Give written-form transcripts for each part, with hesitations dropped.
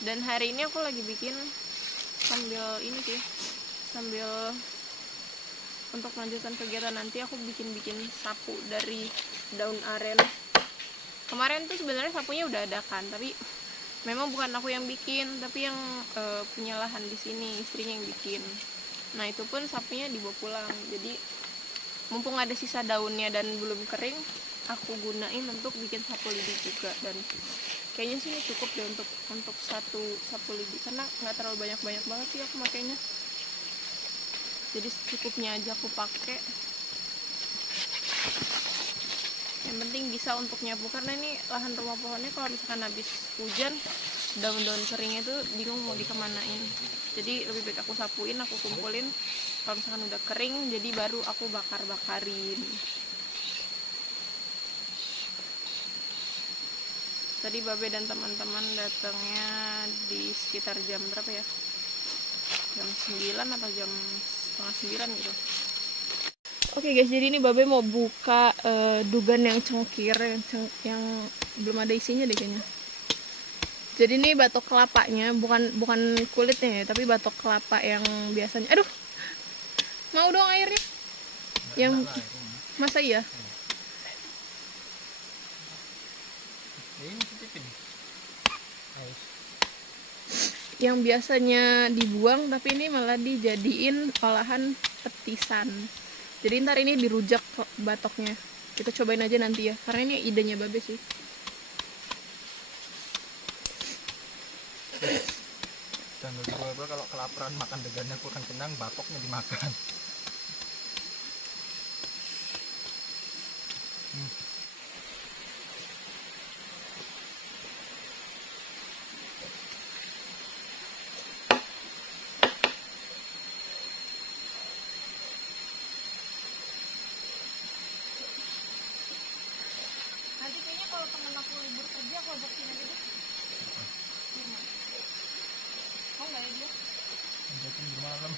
Dan hari ini aku lagi bikin sambil ini sih, sambil untuk melanjutkan kegiatan nanti aku bikin sapu dari daun aren. Kemarin tuh sebenarnya sapunya udah ada kan, tapi memang bukan aku yang bikin, tapi yang punya lahan di sini, istrinya yang bikin. Nah itu pun sapunya dibawa pulang, jadi mumpung ada sisa daunnya dan belum kering, aku gunain untuk bikin sapu lidi juga. Dan kayaknya sih ini cukup deh untuk satu sapu lidi, karena nggak terlalu banyak banget sih aku makainya. Jadi secukupnya aja aku pakai. Yang penting bisa untuk nyapu, karena ini lahan rumah pohonnya kalau misalkan habis hujan daun-daun keringnya itu bingung mau dikemanain. Jadi lebih baik aku sapuin, aku kumpulin. Kalau misalkan udah kering, jadi baru aku bakar-bakarin. Tadi Babe dan teman-teman datangnya di sekitar jam berapa ya? Jam 9 atau jam setengah 9 gitu. Oke guys, jadi ini Babe mau buka dugan yang cengkir, yang belum ada isinya deh kayaknya. Jadi ini batok kelapanya, bukan kulitnya ya, tapi batok kelapa yang biasanya. Aduh, mau dong airnya? Yang masa iya? Yang biasanya dibuang, tapi ini malah dijadiin olahan petisan. Jadi ntar ini dirujak batoknya. Kita cobain aja nanti ya, karena ini idenya Babe sih. Dan bagi gue kalau kelaparan makan degannya kurang kenyang, batoknya dimakan. Nanti kayaknya kalau temen aku libur kerja, aku ajak sini aja deh. Mau nggak ya dia? Ajakin bermalam.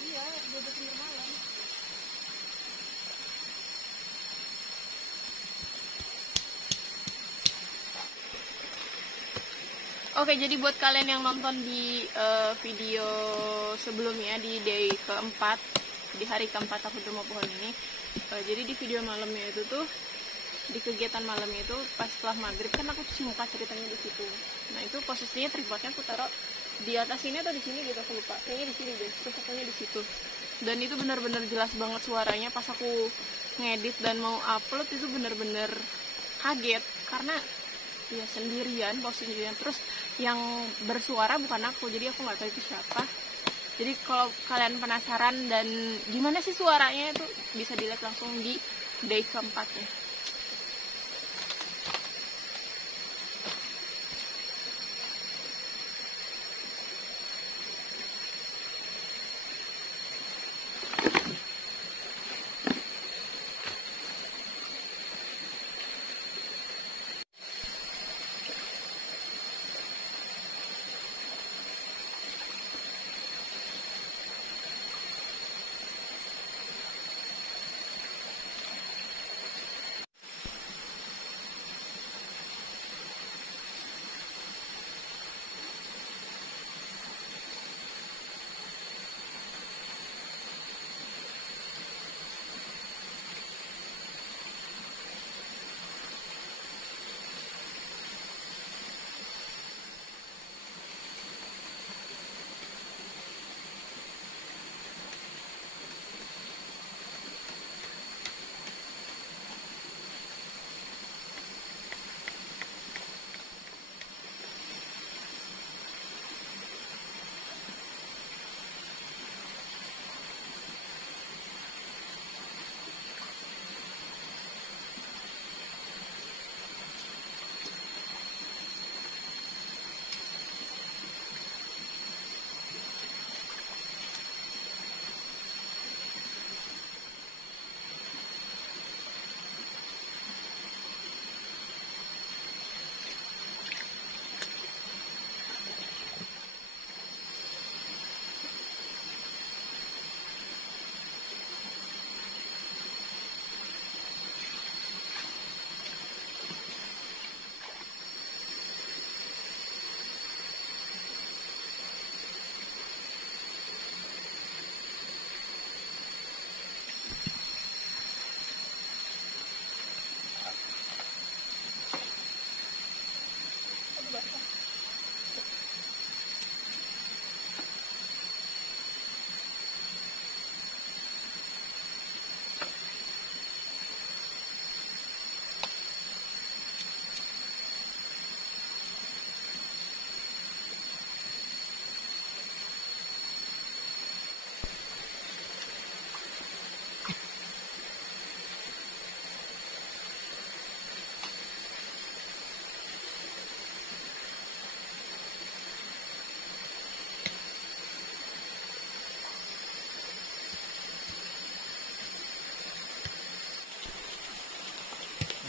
Iya, diajakin bermalam. Oke, jadi buat kalian yang nonton di video sebelumnya, di day keempat, di hari keempat aku di rumah pohon ini, jadi di video malamnya itu tuh, di kegiatan malamnya itu pas setelah maghrib kan aku cuci muka ceritanya di situ. Nah itu posisinya tripodnya aku taruh di atas sini atau di sini gitu, aku lupa. Kayaknya di sini deh, terus pokoknya di situ. Dan itu benar-benar jelas banget suaranya pas aku ngedit dan mau upload, itu benar-benar kaget karena ya sendirian, posisinya. Terus yang bersuara bukan aku, jadi aku nggak tahu itu siapa. Jadi kalau kalian penasaran dan gimana sih suaranya, itu bisa dilihat langsung di day keempatnya.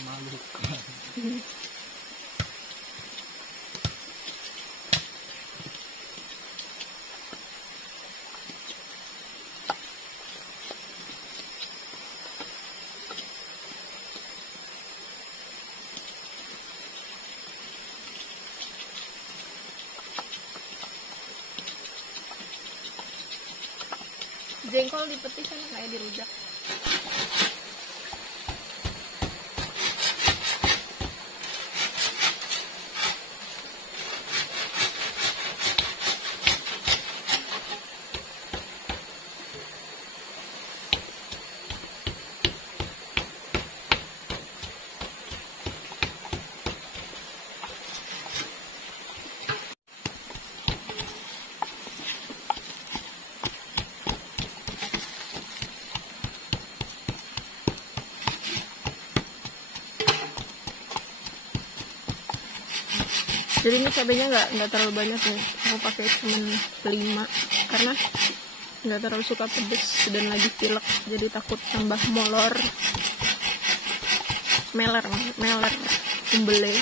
Malu. Jengkol dipetis enak kayak dirujak. Jadi ini cabenya nggak terlalu banyak nih, aku pakai cuma 5 karena nggak terlalu suka pedes dan lagi pilek, jadi takut tambah meler umbele.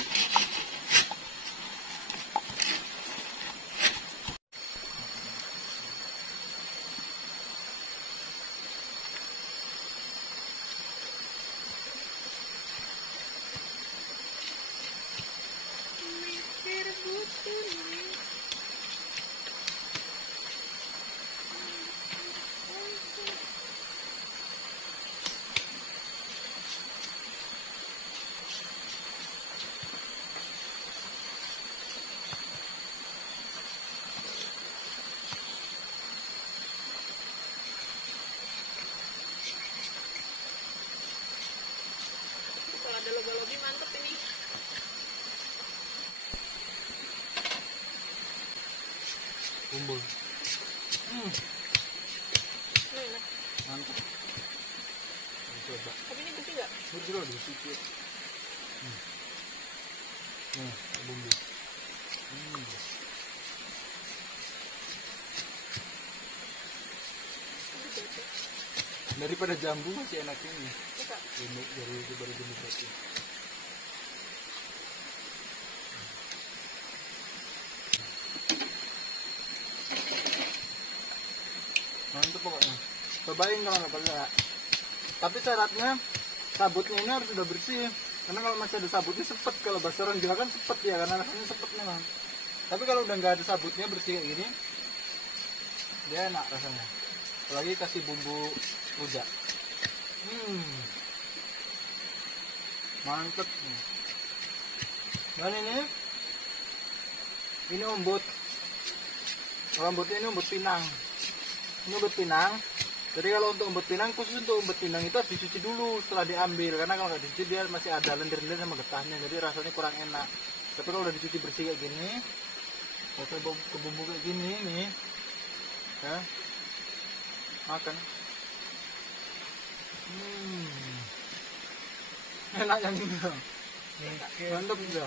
Ada logo-logo mantep ini. Bumbul. Enak. Mantap. Coba. Tapi ini bersih nggak? Bersih loh, bersih. Bumbu. Daripada jambu masih enak ini. Ini dari baru berarti. Mantap pokoknya. Cobain kalau nggak pernah. Tapi syaratnya sabutnya ini harus sudah bersih. Karena kalau masih ada sabutnya sepet. Kalau bahasa orang Jawa kan sepet ya, karena rasanya sepet memang. Tapi kalau udah nggak ada sabutnya bersih kayak gini, dia enak rasanya. Apalagi kasih bumbu rujak. Mantep. Dan ini umbut. Umbutnya ini umbut pinang. Ini umbut pinang. Jadi kalau untuk umbut pinang, khusus untuk umbut pinang itu harus dicuci dulu setelah diambil. Karena kalau nggak dicuci dia masih ada lendir-lendir sama getahnya. Jadi rasanya kurang enak. Tapi kalau udah dicuci bersih kayak gini, kalau ke bumbu kayak gini nih, ya, makan. Enak yang ini. Mantap juga.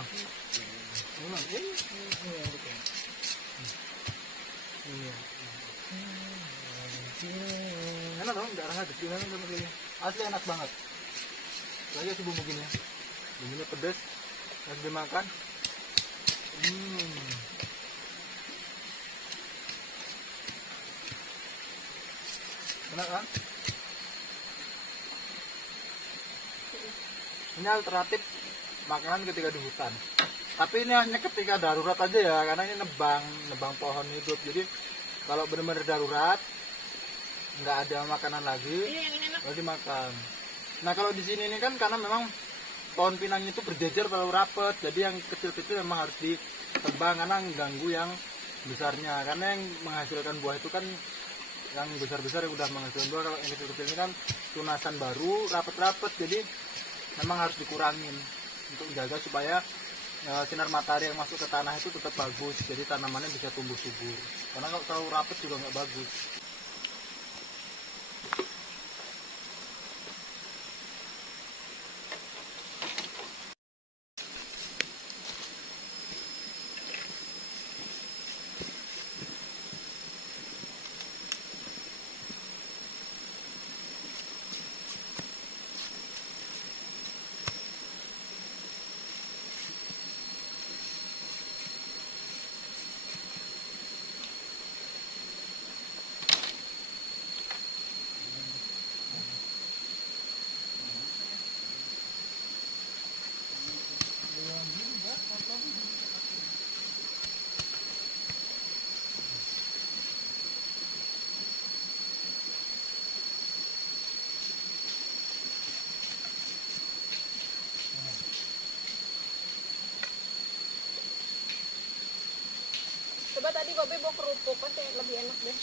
Enak dong, darah ada gimana sama kayak asli enak banget. Lagi si bumbu gini, bumbunya pedas, harus dimakan. Enak kan? Ini alternatif makanan ketika di hutan. Tapi ini hanya ketika darurat aja ya, karena ini nebang pohon hidup. Jadi kalau benar-benar darurat, nggak ada makanan lagi, baru dimakan. Nah kalau di sini ini kan karena memang pohon pinangnya itu berjejer terlalu rapat, jadi yang kecil-kecil memang harus ditebang karena mengganggu yang besarnya. Karena yang menghasilkan buah itu kan yang besar-besar yang udah menghasilkan buah. Kalau yang kecil-kecil ini kan tunasan baru, rapat-rapat, jadi memang harus dikurangin untuk menjaga supaya sinar matahari yang masuk ke tanah itu tetap bagus, jadi tanamannya bisa tumbuh subur. Karena kalau terlalu rapat juga nggak bagus. tadi Babe bawa kerupuk kan kayak lebih enak deh.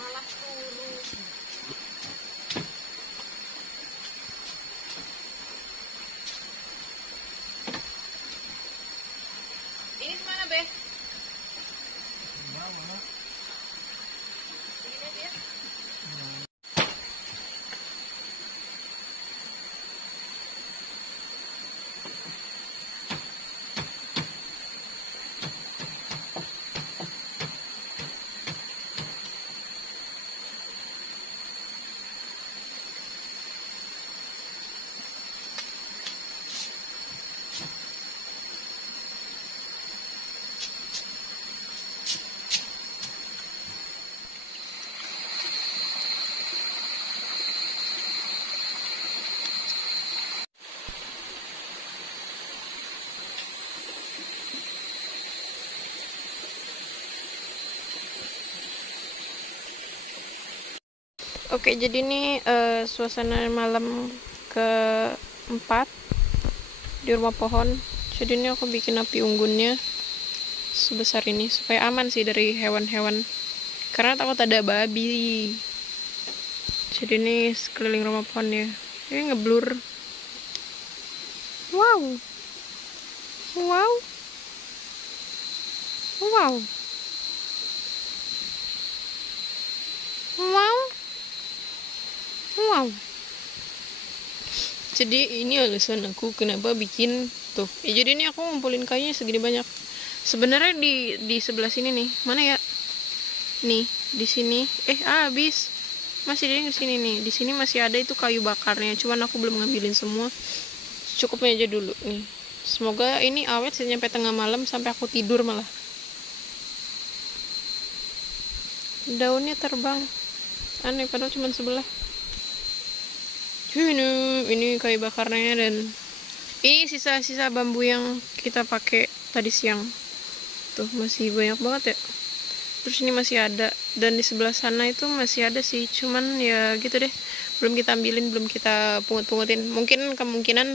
Malah turun. Ini kemana, Be? Mana? Ini dia. Oke, jadi ini suasana malam keempat di rumah pohon. Jadi ini aku bikin api unggunnya sebesar ini supaya aman sih dari hewan-hewan. Karena takut ada babi. Jadi ini sekeliling rumah pohonnya. Ini ngeblur. Wow. Wow. Wow. Wow. Wow. Jadi ini alasan aku kenapa bikin tuh. Ya, jadi ini aku ngumpulin kayunya segini banyak. Sebenarnya di sebelah sini nih. Mana ya? Nih, di sini. Habis. Masih di sini nih. Di sini masih ada itu kayu bakarnya. Cuman aku belum ngambilin semua. Cukupnya aja dulu nih. Semoga ini awet sampai tengah malam sampai aku tidur malah. Daunnya terbang. Aneh padahal cuma sebelah. Ini kayu bakarnya dan ini sisa-sisa bambu yang kita pakai tadi siang. Tuh masih banyak banget ya. Terus ini masih ada dan di sebelah sana itu masih ada sih. Cuman ya gitu deh. Belum kita ambilin, belum kita pungut-pungutin. Mungkin kemungkinan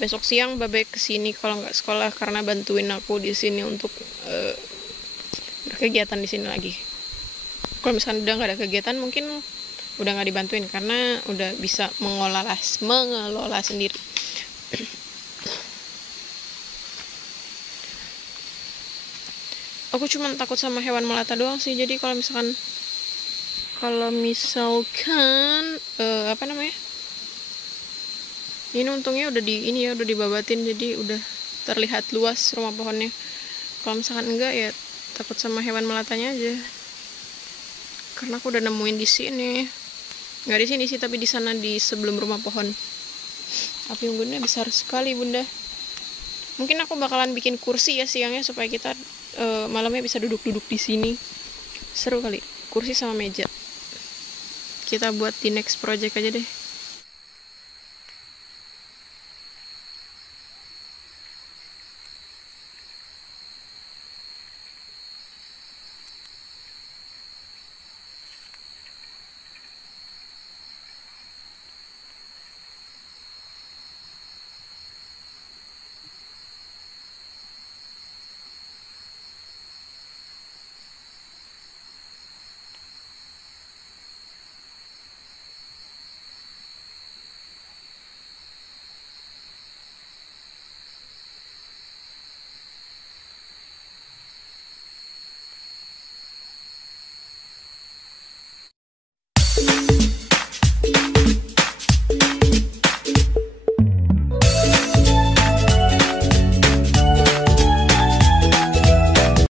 besok siang Babe kesini kalau nggak sekolah karena bantuin aku di sini untuk berkegiatan di sini lagi. Kalau misalkan udah nggak ada kegiatan mungkin udah nggak dibantuin karena udah bisa mengelola sendiri. Aku cuma takut sama hewan melata doang sih. Jadi kalau misalkan apa namanya, ini untungnya udah udah dibabatin jadi udah terlihat luas rumah pohonnya. Kalau misalkan enggak ya takut sama hewan melatanya aja. Karena aku udah nemuin di sini. Nggak di sini sih, tapi di sana di sebelum rumah pohon. Api unggunnya besar sekali, Bunda. Mungkin aku bakalan bikin kursi ya siangnya supaya kita malamnya bisa duduk-duduk di sini. Seru kali, kursi sama meja. Kita buat di next project aja deh.